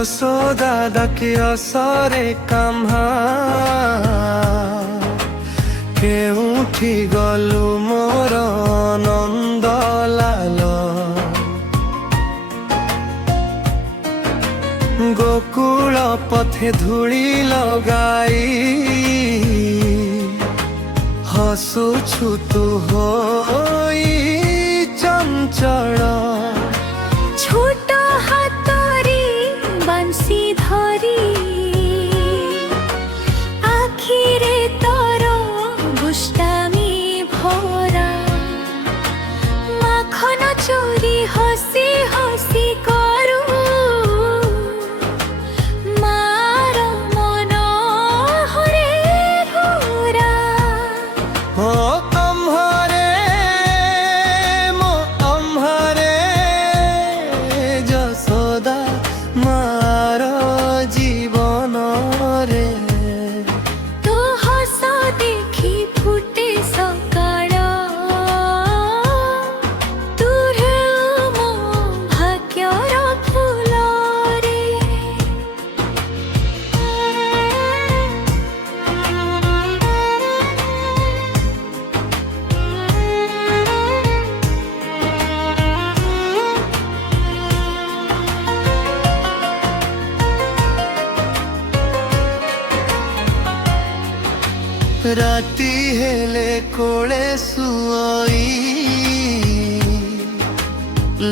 যশোদা ডাকি অসরে কাম্হা কেউঠি গলু মোর নন্দলাল গোকুল পথে ধূলি লগাই হসুছু তু হই চঞ্চল ছোট হাতরে বাঁশি ধরি আখিরে তর দুষ্টামি ভরা মাখন চোরি হসি হসি করু মার মন হরে ঘোরা ও অম্হরে মো অম্হরে যশোদা মার জীবন রে তো হস দেখি ফুটে সকাଳ তু ହେଉ ମୋ ଭାଗ୍ୟର ଫୁଲ ରେ রাতি হেলে কোলে শুয়ই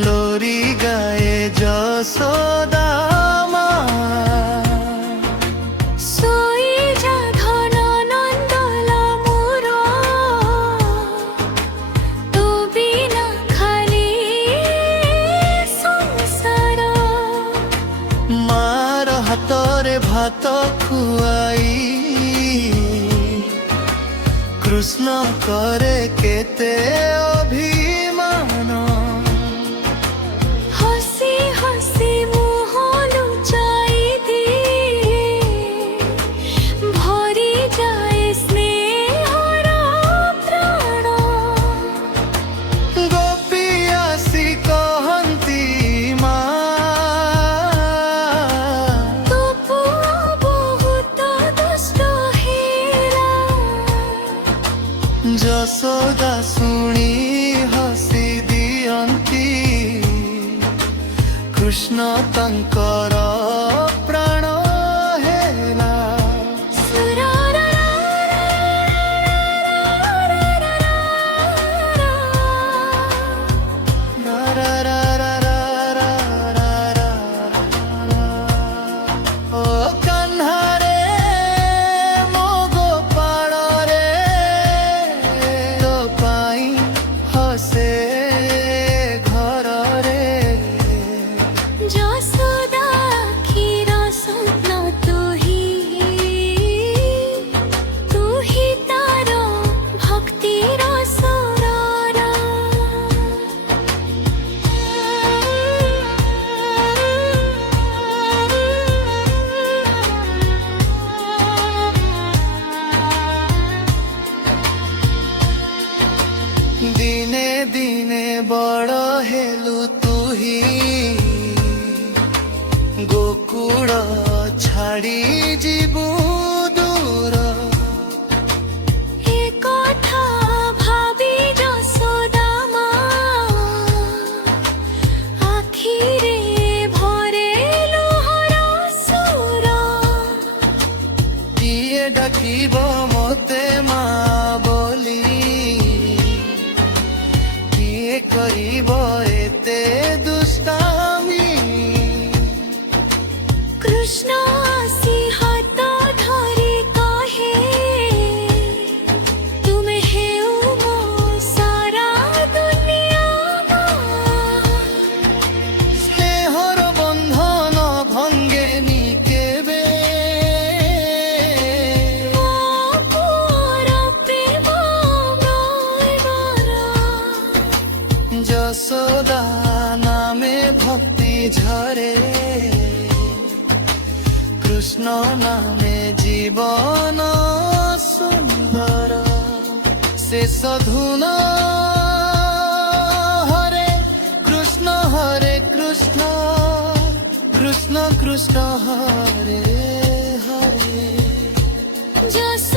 লোরি গায়ে যশোদা মা ଶୋଇ ଯା ଧନ ନନ୍ଦଲ ମୋର ତୁ ବିନା ଖାଲି ସଂସାର মার হাতরে ভাত খুয়াই কৃষ্ণ করে কেতে অভিমান ହସି ହସି ମୁହଁ ଲୁଚାଇ ଦିଏ ଭରି ଯାଏ ସ୍ନେହର ପ୍ରାଣ ଗୋପୀ ଆସି କହନ୍ତି ମା ତୋ ପୁଅ ବହୁତ ଦୁଷ୍ଟ ହେଲା ଯଶୋଦା ଶୁଣି ହସି ଦିଅନ୍ତି କୃଷ୍ଣ ତାଙ୍କର ପ୍ରାଣ ହେଲା ଓ କାହ୍ନାରେ ମୋ ଗୋପାଳରେ ତୋ ପାଇଁ ହସେ ଘରରେ ଯଶୋଦା ଆଖିର ସ୍ୱପ୍ନ ତୁ ହି ତାର ଭକ୍ତିର ସୁରର দিনে দিনে বড় হেলু তুহি গোকুল ছাড়ি ଯିବୁ দূর ଏ କଥା ଭାବି ଯଶୋଦା ମା ଆଖିରେ ଭରେ ଲୁହର ସୁର କିଏ ଡାକିବ ମତେ ମା ବୋଲି କିଏ କରିବ ଏତେ ଦୁଷ୍ଟାମି କୃଷ୍ଣ ଆସି ହାତ ଧରି କହେ ତୁମେ ହେଉ ମୋ ସାରା ଦୁନିଆ ମା ସ୍ନେହର ବନ୍ଧନ ଭଙ୍ଗେନି କେବେ ମୋ ପୁଅର ପ୍ରେମ ମୟୂର যশোদা নামে ভক্তি ঝরে কৃষ্ণ নামে জীবন সুন্দর শেষ ধুন হরে কৃষ্ণ কৃষ্ণ কৃষ্ণ ଯଶ